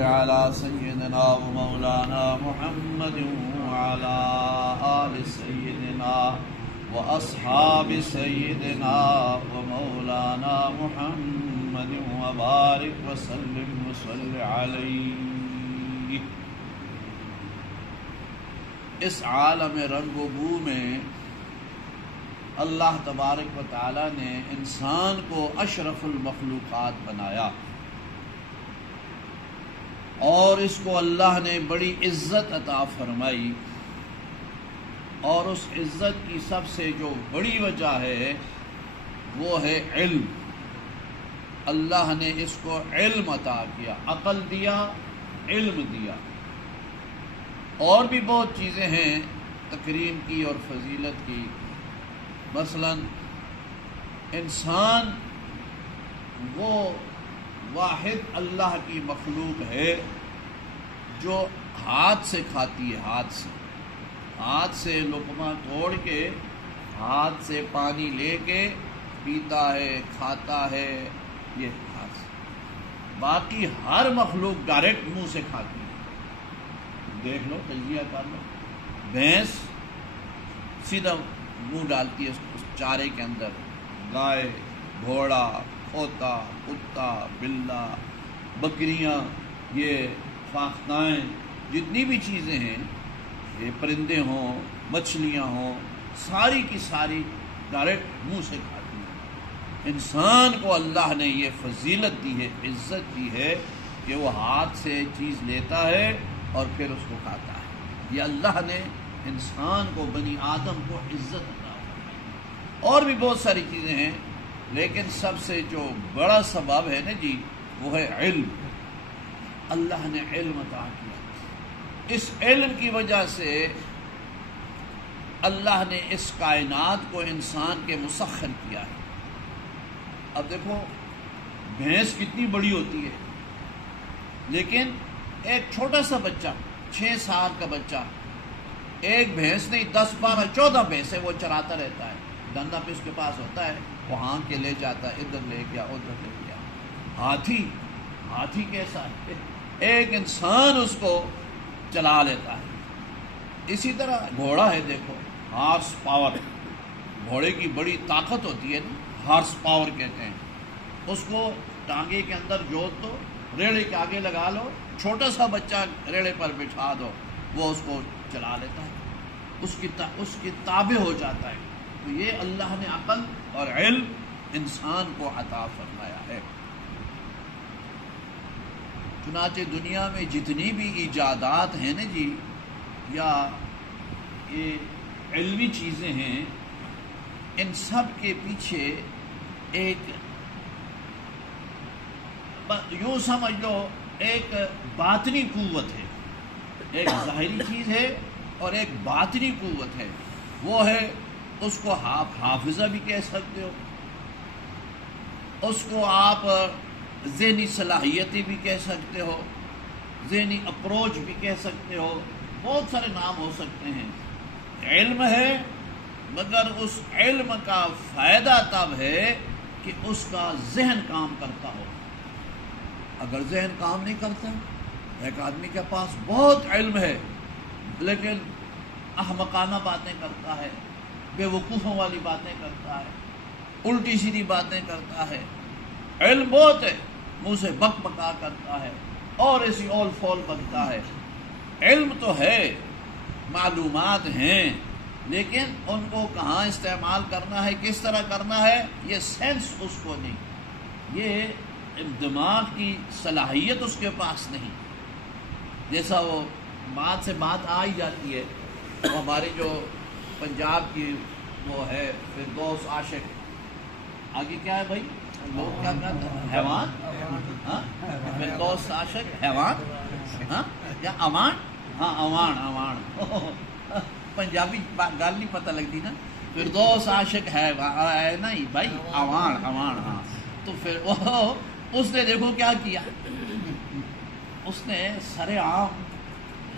على سيدنا ومولانا محمد وعلى آل سيدنا وأصحاب سيدنا ومولانا محمد وبارك وسلم وصل عليه۔ اس عالم رنگ و بو میں اللہ تبارک و تعالی نے انسان کو اشرف المخلوقات بنایا، اور اس کو اللہ نے بڑی عزت عطا فرمائی، اور اس عزت کی سب سے جو بڑی وجہ ہے وہ ہے علم۔ اللہ نے اس کو علم عطا کیا، عقل دیا، علم دیا، اور بھی بہت چیزیں ہیں تکریم کی اور فضیلت کی۔ مثلا انسان وہ واحد اللہ کی مخلوق ہے جو ہاتھ سے کھاتی ہے، ہاتھ سے لقمہ توڑ کے، ہاتھ سے پانی لے کے پیتا ہے، کھاتا ہے، یہ ہاتھ سے۔ باقی ہر مخلوق ڈائریکٹ منہ سے کھاتی ہے۔ دیکھ لو، تجزیہ کر لو، بھینس سیدھا منہ ڈالتی ہے اس چارے کے اندر، گائے، گھوڑا، کھوتا، کتا، بلا، بکریاں، یہ فاختائیں، جتنی بھی چیزیں ہیں، یہ پرندے ہوں، مچھلیاں ہوں، ساری کی ساری ڈائریکٹ منہ سے کھاتی ہیں۔ انسان کو اللہ نے یہ فضیلت دی ہے، عزت دی ہے کہ وہ ہاتھ سے چیز لیتا ہے اور پھر اس کو کھاتا ہے۔ یہ اللہ نے انسان کو، بنی آدم کو عزت عطا فرمائی۔ اور بھی بہت ساری چیزیں ہیں، لیکن سب سے جو بڑا سبب ہے نا جی، وہ ہے علم۔ اللہ نے علم عطا کیا، اس علم کی وجہ سے اللہ نے اس کائنات کو انسان کے مسخر کیا ہے۔ اب دیکھو، بھینس کتنی بڑی ہوتی ہے، لیکن ایک چھوٹا سا بچہ، 6 سال کا بچہ، ایک بھینس نہیں 10 12 14 بھینسیں وہ چراتا رہتا ہے، ڈنڈا پہ اس کے پاس ہوتا ہے، وہ ہانک کے لے جاتا ہے، ادھر لے گیا ادھر لے گیا۔ ہاتھی کیسا ہے، ایک انسان اس کو چلا لیتا ہے۔ اسی طرح گھوڑا ہے، دیکھو، ہارس پاور، گھوڑے کی بڑی طاقت ہوتی ہے نا، ہارس پاور کہتے ہیں۔ اس کو ٹانگے کے اندر جوت دو، ریڑے کے آگے لگا لو، چھوٹا سا بچہ ریڑے پر بٹھا دو، وہ اس کو چلا لیتا ہے، اس کی تابع ہو جاتا ہے۔ تو یہ اللہ نے عقل اور علم انسان کو عطا فرمایا ہے۔ چنانچہ دنیا میں جتنی بھی ایجادات ہیں نا جی، یا یہ علمی چیزیں ہیں، ان سب کے پیچھے ایک، یوں سمجھ لو، ایک باطنی قوت ہے۔ ایک ظاہری چیز ہے اور ایک باطنی قوت ہے، وہ ہے، اس کو آپ حافظہ بھی کہہ سکتے ہو، اس کو آپ ذہنی صلاحیتیں بھی کہہ سکتے ہو، ذہنی اپروچ بھی کہہ سکتے ہو، بہت سارے نام ہو سکتے ہیں۔ علم ہے، مگر اس علم کا فائدہ تب ہے کہ اس کا ذہن کام کرتا ہو۔ اگر ذہن کام نہیں کرتا، ایک آدمی کے پاس بہت علم ہے لیکن احمقانہ باتیں کرتا ہے، بے وقوفوں والی باتیں کرتا ہے، الٹی سیدھی باتیں کرتا ہے، علم بہت ہے، منہ سے بک بکا کرتا ہے اور ایسی اول فول بنتا ہے۔ علم تو ہے، معلومات ہیں، لیکن ان کو کہاں استعمال کرنا ہے، کس طرح کرنا ہے، یہ سینس اس کو نہیں، یہ دماغ کی صلاحیت اس کے پاس نہیں۔ جیسا وہ بات سے بات آ ہی جاتی ہے، وہ ہماری جو پنجاب کی وہ ہے فردوس عاشق، آگے کیا ہے بھائی، لوگ کیا کہتے ہیں، حیوان، فردوس عاشق حیوان، یا امان، ہاں امان، پنجابی گال نہیں پتہ لگتی نا، فردوس عاشق ہے نہیں بھائی، امان، ہاں۔ تو پھر وہ اس نے دیکھو کیا کیا، اس نے سر عام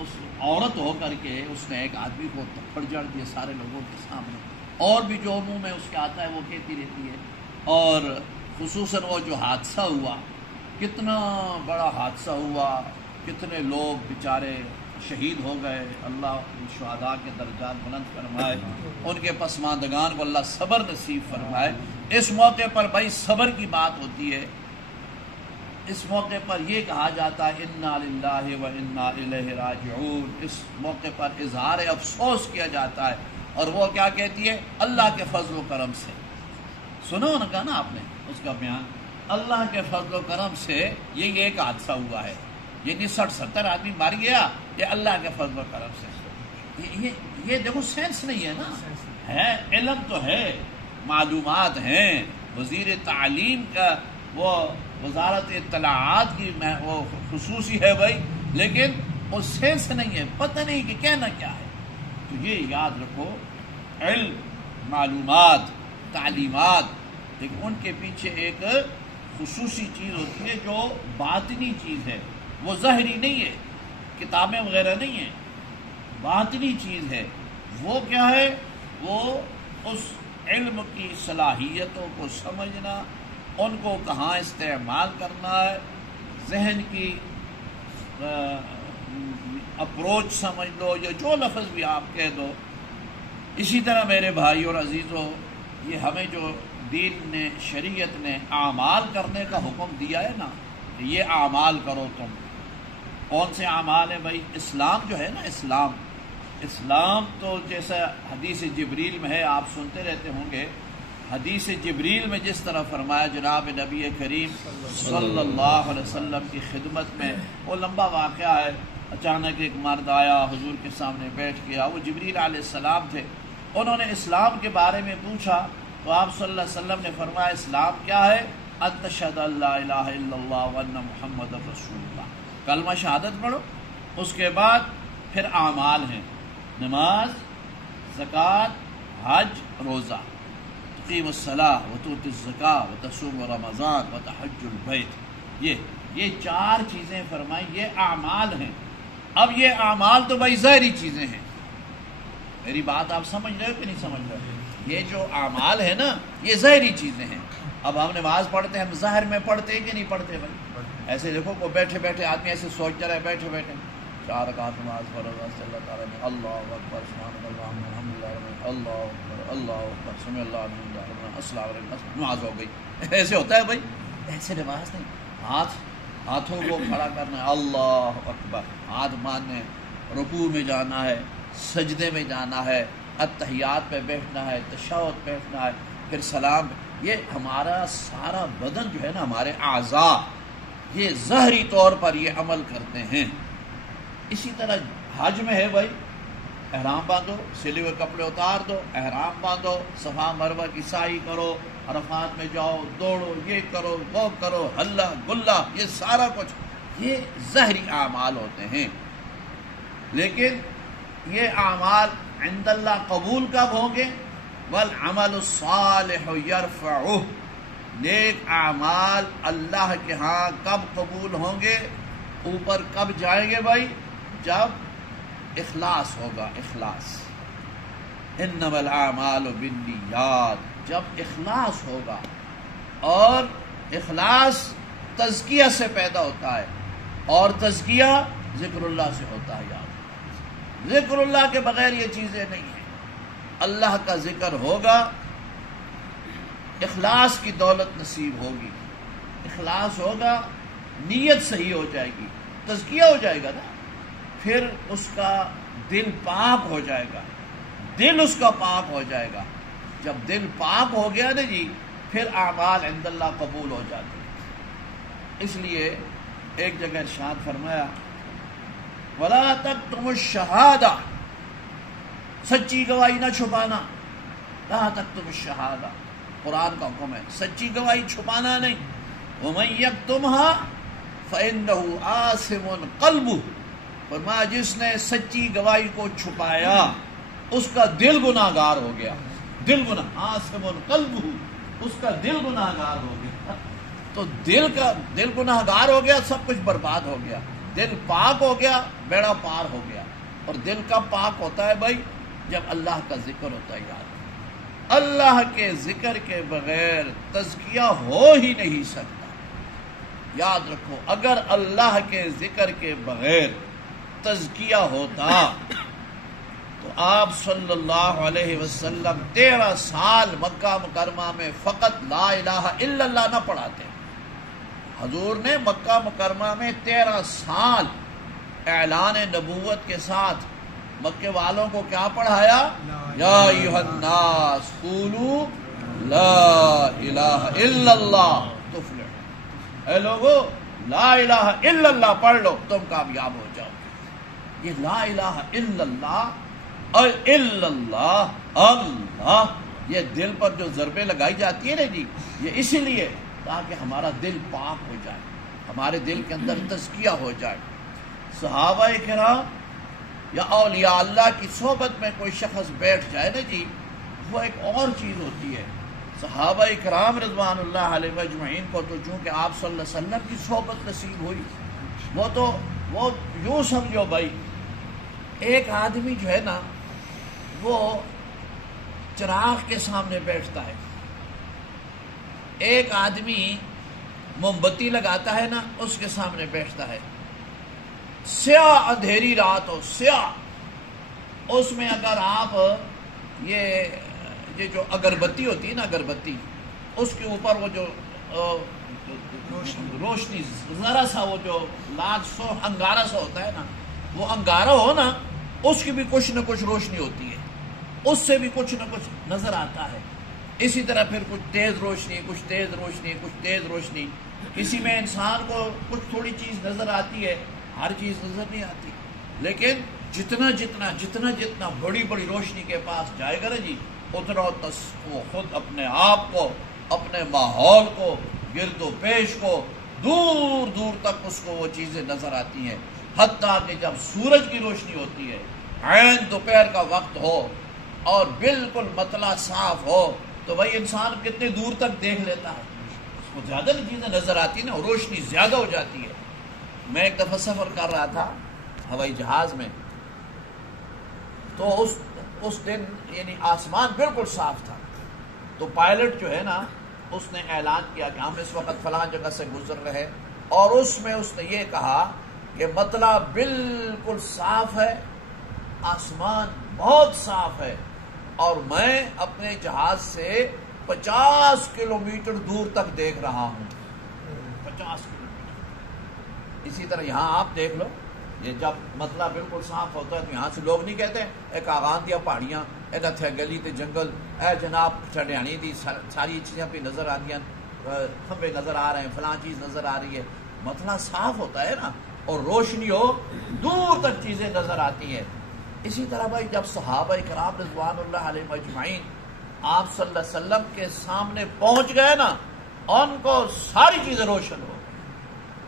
اس عورت ہو کر کے اس نے ایک آدمی کو تھپڑ جڑ دیا سارے لوگوں کے سامنے، اور بھی جو منہ میں اس کے آتا ہے وہ کہتی رہتی ہے۔ اور خصوصاً وہ جو حادثہ ہوا، کتنا بڑا حادثہ ہوا، کتنے لوگ بیچارے شہید ہو گئے، اللہ شہداء کے درجات بلند فرمائے، ان کے پسماندگان کو اللہ صبر نصیب فرمائے۔ اس موقع پر بھائی صبر کی بات ہوتی ہے، اس موقع پر یہ کہا جاتا ہے انا للہ و انا الیہ راجعون، اس موقع پر اظہار افسوس کیا جاتا ہے، اور وہ کیا کہتی ہے؟ اللہ کے فضل و کرم سے، سنو نا کہا نا آپ نے اس کا بیان، اللہ کے فضل و کرم سے یہ ایک حادثہ ہوا ہے، یعنی 60-70 آدمی مر گیا، یہ اللہ کے فضل و کرم سے۔ یہ دیکھو سینس نہیں ہے نا، ہے علم تو ہے، معلومات ہیں، وزیر تعلیم کا وہ وزارت اطلاعات کی وہ خصوصی ہے بھائی، لیکن وہ سینس نہیں ہے، پتہ نہیں کہ کہنا کیا ہے۔ تو یہ یاد رکھو، علم، معلومات، تعلیمات، لیکن ان کے پیچھے ایک خصوصی چیز ہوتی ہے جو باطنی چیز ہے، وہ ظاہری نہیں ہے، کتابیں وغیرہ نہیں ہیں، باطنی چیز ہے۔ وہ کیا ہے؟ وہ اس علم کی صلاحیتوں کو سمجھنا، ان کو کہاں استعمال کرنا ہے، ذہن کی اپروچ سمجھ لو، یا جو لفظ بھی آپ کہہ دو۔ اسی طرح میرے بھائی اور عزیزوں، یہ ہمیں جو دین نے، شریعت نے اعمال کرنے کا حکم دیا ہے نا، کہ یہ اعمال کرو تم، کون سے اعمال ہیں بھائی؟ اسلام جو ہے نا، اسلام تو جیسا حدیث جبریل میں ہے، آپ سنتے رہتے ہوں گے، حدیث جبریل میں جس طرح فرمایا جناب نبی کریم صلی اللہ علیہ وسلم کی خدمت میں، وہ لمبا واقعہ ہے، اچانک ایک مرد آیا حضور کے سامنے بیٹھ گیا، وہ جبریل علیہ السلام تھے، انہوں نے اسلام کے بارے میں پوچھا تو آپ صلی اللہ علیہ وسلم نے فرمایا اسلام کیا ہے؟ ان تشہد ان لا الہ الا اللہ وان محمد رسول اللہ، کلمہ شہادت پڑھو، اس کے بعد پھر اعمال ہیں، نماز، زکوٰۃ، حج، روزہ، تقیم الصلاۃ وتؤتی الزکاۃ وتصوم رمضان وتحج البیت، یہ 4 چیزیں فرمائی، یہ اعمال ہیں۔ اب یہ اعمال تو بھائی ظاہری چیزیں ہیں، میری بات آپ سمجھ رہے ہو کہ نہیں سمجھ رہے؟ یہ جو اعمال ہے نا، یہ ظاہری چیزیں ہیں۔ اب ہم نماز پڑھتے ہیں، ہم ظاہر میں پڑھتے ہیں کہ نہیں پڑھتے بھائی؟ ایسے دیکھو کو بیٹھے بیٹھے آدمی ایسے سوچتا رہے، بیٹھے بیٹھے 4 رکعت نماز پڑھ رہا ہے، اللہ تعالیٰ نے اللہ اکبر سبحان اللہ الحمد للہ اللہ اکبر اللہ اکبر سمع اللہ لمن حمدہ السلام علیکم، نماز ہو گئی۔ ایسے ہوتا ہے بھائی؟ ایسے نماز نہیں، ہاتھوں کو کھڑا کرنا ہے، اللہ اکبر، ہاتھ باندھنے، رکوع میں جانا ہے، سجدے میں جانا ہے، اتحیات پہ بیٹھنا ہے، تشہد بیٹھنا ہے، پھر سلام۔ یہ ہمارا سارا بدن جو ہے نا، ہمارے اعضاء، یہ ظاہری طور پر یہ عمل کرتے ہیں۔ اسی طرح حج میں ہے بھائی، احرام باندھو، سلے ہوئے کپڑے اتار دو، احرام باندھو، صفا مروہ کی سعی کرو، عرفات میں جاؤ، دوڑو، یہ کرو، وہ کرو، ہلا گلا، یہ سارا کچھ یہ ظاہری اعمال ہوتے ہیں۔ لیکن یہ اعمال عند اللہ قبول کب ہوں گے؟ والعمل الصالح یرفعہ، نیک اعمال اللہ کے ہاں کب قبول ہوں گے، اوپر کب جائیں گے بھائی؟ جب اخلاص ہوگا، اخلاص، انما الاعمال بالنیات، جب اخلاص ہوگا، اور اخلاص تزکیہ سے پیدا ہوتا ہے، اور تزکیہ ذکر اللہ سے ہوتا ہے۔ یاد، ذکر اللہ کے بغیر یہ چیزیں نہیں ہیں۔ اللہ کا ذکر ہوگا، اخلاص کی دولت نصیب ہوگی، اخلاص ہوگا، نیت صحیح ہو جائے گی، تزکیہ ہو جائے گا نا، پھر اس کا دل پاک ہو جائے گا، دل اس کا پاک ہو جائے گا۔ جب دل پاک ہو گیا نا جی، پھر اعمال عند اللہ قبول ہو جاتے ہیں۔ اس لیے ایک جگہ ارشاد فرمایا وَلَا تَكْتُمُوا الشَّهَادَةَ، سچی گواہی نہ چھپانا، لا تکتموا الشہادہ، قرآن کا حکم ہے، سچی گواہی چھپانا نہیں۔ وَمَن يَكْتُمْهَا فَإِنَّهُ آثِمٌ قَلْبُهُ، فرمایا جس نے سچی گواہی کو چھپایا اس کا دل گناہ گار ہو گیا، دل گناہ، آثِمٌ قَلْبُهُ، اس کا دل گناہ گار ہو گیا۔ تو دل گناہ گار ہو گیا، سب کچھ برباد ہو گیا۔ دل پاک ہو گیا، بیڑا پار ہو گیا۔ اور دل کب پاک ہوتا ہے بھائی؟ جب اللہ کا ذکر ہوتا ہے۔ یاد، اللہ کے ذکر کے بغیر تزکیہ ہو ہی نہیں سکتا۔ یاد رکھو اگر اللہ کے ذکر کے بغیر تزکیہ ہوتا تو آپ صلی اللہ علیہ وسلم 13 سال مکہ مکرمہ میں فقط لا الہ الا اللہ نہ پڑھاتے. حضور نے مکہ مکرمہ میں 13 سال اعلان نبوت کے ساتھ مکے والوں کو کیا پڑھایا؟ یا ایھا الناس قولوا لا الہ الا اللہ تفلحوا. اے لوگو لا الہ الا اللہ پڑھ لو تم کامیاب ہو جاؤ. یہ لا الہ الا اللہ اور الا اللہ اللہ یہ دل پر جو ضربیں لگائی جاتی ہے نا جی، یہ اسی لیے تاکہ ہمارا دل پاک ہو جائے، ہمارے دل کے اندر تزکیہ ہو جائے. صحابہ کرام یا اولیاء اللہ کی صحبت میں کوئی شخص بیٹھ جائے نا جی، وہ ایک اور چیز ہوتی ہے. صحابہ کرام رضوان اللہ علیہ مجمعین کو تو چونکہ آپ صلی اللہ علیہ وسلم کی صحبت نصیب ہوئی، وہ یوں سمجھو بھائی، ایک آدمی جو ہے نا وہ چراغ کے سامنے بیٹھتا ہے، ایک آدمی موم بتی لگاتا ہے نا اس کے سامنے بیٹھتا ہے. سیاہ اندھیری رات ہو، سیاہ، اس میں اگر آپ یہ جو اگربتی ہوتی ہے نا، اگربتی اس کے اوپر وہ جو روشنی ذرا سا وہ جو لاگ سو انگارہ سا ہوتا ہے نا، وہ انگارہ ہو نا اس کی بھی کچھ نہ کچھ روشنی ہوتی ہے، اس سے بھی کچھ نہ کچھ نظر آتا ہے. اسی طرح پھر کچھ تیز روشنی، کچھ تیز روشنی، کچھ تیز روشنی. کسی میں انسان کو کچھ تھوڑی چیز نظر آتی ہے، ہر چیز نظر نہیں آتی. لیکن جتنا بڑی بڑی روشنی کے پاس جائے گا نا جی، اتنا وہ خود اپنے آپ کو، اپنے ماحول کو، گرد و پیش کو دور دور تک اس کو وہ چیزیں نظر آتی ہیں. حتیٰ کہ جب سورج کی روشنی ہوتی ہے، عین دوپہر کا وقت ہو اور بالکل مطلع صاف ہو، تو بھائی انسان کتنے دور تک دیکھ لیتا ہے، اس کو زیادہ چیزیں نظر آتی ہیں نا، روشنی زیادہ ہو جاتی ہے. میں ایک دفعہ سفر کر رہا تھا ہوائی جہاز میں، تو اس دن یعنی آسمان بالکل صاف تھا. تو پائلٹ جو ہے نا اس نے اعلان کیا کہ ہم اس وقت فلاں جگہ سے گزر رہے، اور اس میں اس نے یہ کہا کہ مطلع بالکل صاف ہے، آسمان بہت صاف ہے، اور میں اپنے جہاز سے 50 کلومیٹر دور تک دیکھ رہا ہوں. 50 کلومیٹر. اسی طرح یہاں آپ دیکھ لو، یہ جب مطلع بالکل صاف ہوتا ہے تو یہاں سے لوگ نہیں کہتے ایک آغان دیا پہاڑیاں اینا تھے گلی تے جنگل، اے جناب چڑھیانی دی ساری چیزیں پہ نظر آ رہی ہیں، کھمبے نظر آ رہے ہیں، فلاں چیز نظر آ رہی ہے. مطلع صاف ہوتا ہے نا اور روشنی ہو، دور تک چیزیں نظر آتی ہیں. اسی طرح بھائی جب صحابہ کرام رضوان اللہ علیہ مجمعین آپ صلی اللہ علیہ وسلم کے سامنے پہنچ گئے نا، ان کو ساری چیزیں روشن ہو،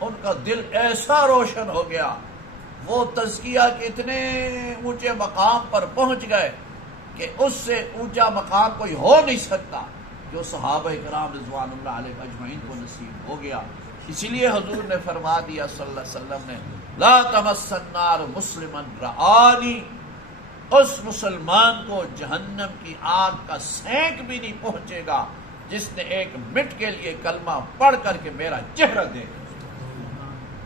ان کا دل ایسا روشن ہو گیا، وہ تزکیہ کے اتنے اونچے مقام پر پہنچ گئے کہ اس سے اونچا مقام کوئی ہو نہیں سکتا جو صحابہ کرام رضوان اللہ علیہ مجمعین کو نصیب ہو گیا. اسی لیے حضور نے فرما دیا صلی اللہ علیہ وسلم نے، لا تمس النار مسلما رآنی، اس مسلمان کو جہنم کی آگ کا سینک بھی نہیں پہنچے گا جس نے ایک منٹ کے لیے کلمہ پڑھ کر کے میرا چہرہ دیکھا.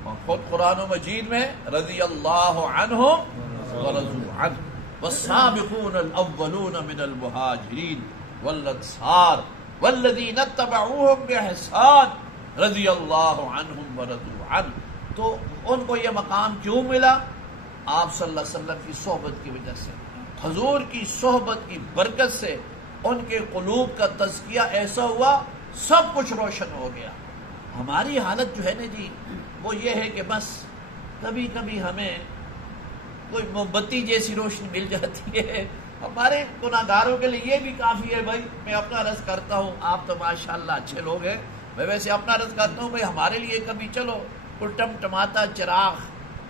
اور خود قرآن مجید میں رضی اللہ عنہم ورضوا عنہ والسابقون الاولون من المہاجرین والانصار والذین اتبعوہم باحسان رضی اللہ عنہم ورضوا عنہ. تو ان کو یہ مقام کیوں ملا؟ آپ صلی اللہ علیہ وسلم کی صحبت کی وجہ سے، حضور کی صحبت کی برکت سے ان کے قلوب کا تزکیہ ایسا ہوا، سب کچھ روشن ہو گیا. ہماری حالت جو ہے نا جی وہ یہ ہے کہ بس کبھی کبھی ہمیں کوئی موم بتی جیسی روشنی مل جاتی ہے. ہمارے گناہگاروں کے لیے یہ بھی کافی ہے. بھائی میں اپنا عرض کرتا ہوں، آپ تو ماشاءاللہ اچھے لوگ ہیں، میں ویسے اپنا عرض کرتا ہوں، بھائی ہمارے لیے کبھی چلو کوئی ٹمٹماتا چراغ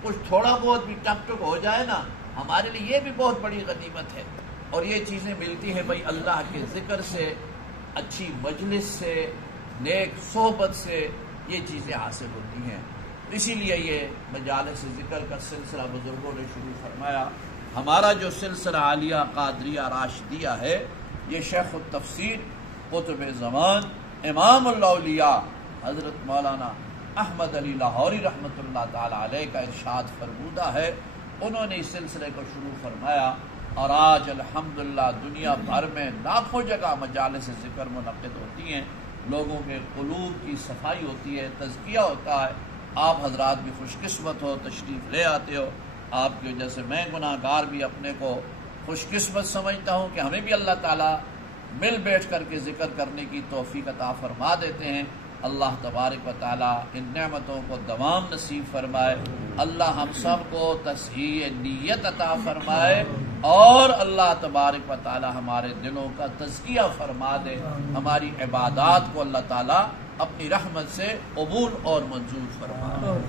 کچھ تھوڑا بہت بھی ٹک ٹک ہو جائے نا، ہمارے لیے یہ بھی بہت بڑی غنیمت ہے. اور یہ چیزیں ملتی ہیں بھائی اللہ کے ذکر سے، اچھی مجلس سے، نیک صحبت سے یہ چیزیں حاصل ہوتی ہیں. اسی لیے یہ مجالس ذکر کا سلسلہ بزرگوں نے شروع فرمایا. ہمارا جو سلسلہ عالیہ قادریہ راشدیہ ہے، یہ شیخ التفسیر قطب زمان امام الاولیاء حضرت مولانا احمد علی لاہوری رحمۃ اللہ تعالی علیہ کا ارشاد فرمودہ ہے، انہوں نے اس سلسلے کو شروع فرمایا، اور آج الحمدللہ دنیا بھر میں لاکھوں جگہ مجالس ذکر منعقد ہوتی ہیں، لوگوں کے قلوب کی صفائی ہوتی ہے، تزکیہ ہوتا ہے۔ آپ حضرات بھی خوش قسمت ہو، تشریف لے آتے ہو، آپ کی وجہ سے میں گناہ گار بھی اپنے کو خوش قسمت سمجھتا ہوں کہ ہمیں بھی اللہ تعالیٰ مل بیٹھ کر کے ذکر کرنے کی توفیق عطا فرما دیتے ہیں۔ اللہ تبارک و تعالیٰ ان نعمتوں کو دوام نصیب فرمائے، اللہ ہم سب کو تصحیح نیت عطا فرمائے، اور اللہ تبارک و تعالیٰ ہمارے دلوں کا تزکیہ فرما دے، ہماری عبادات کو اللہ تعالیٰ اپنی رحمت سے قبول اور منظور فرمائے۔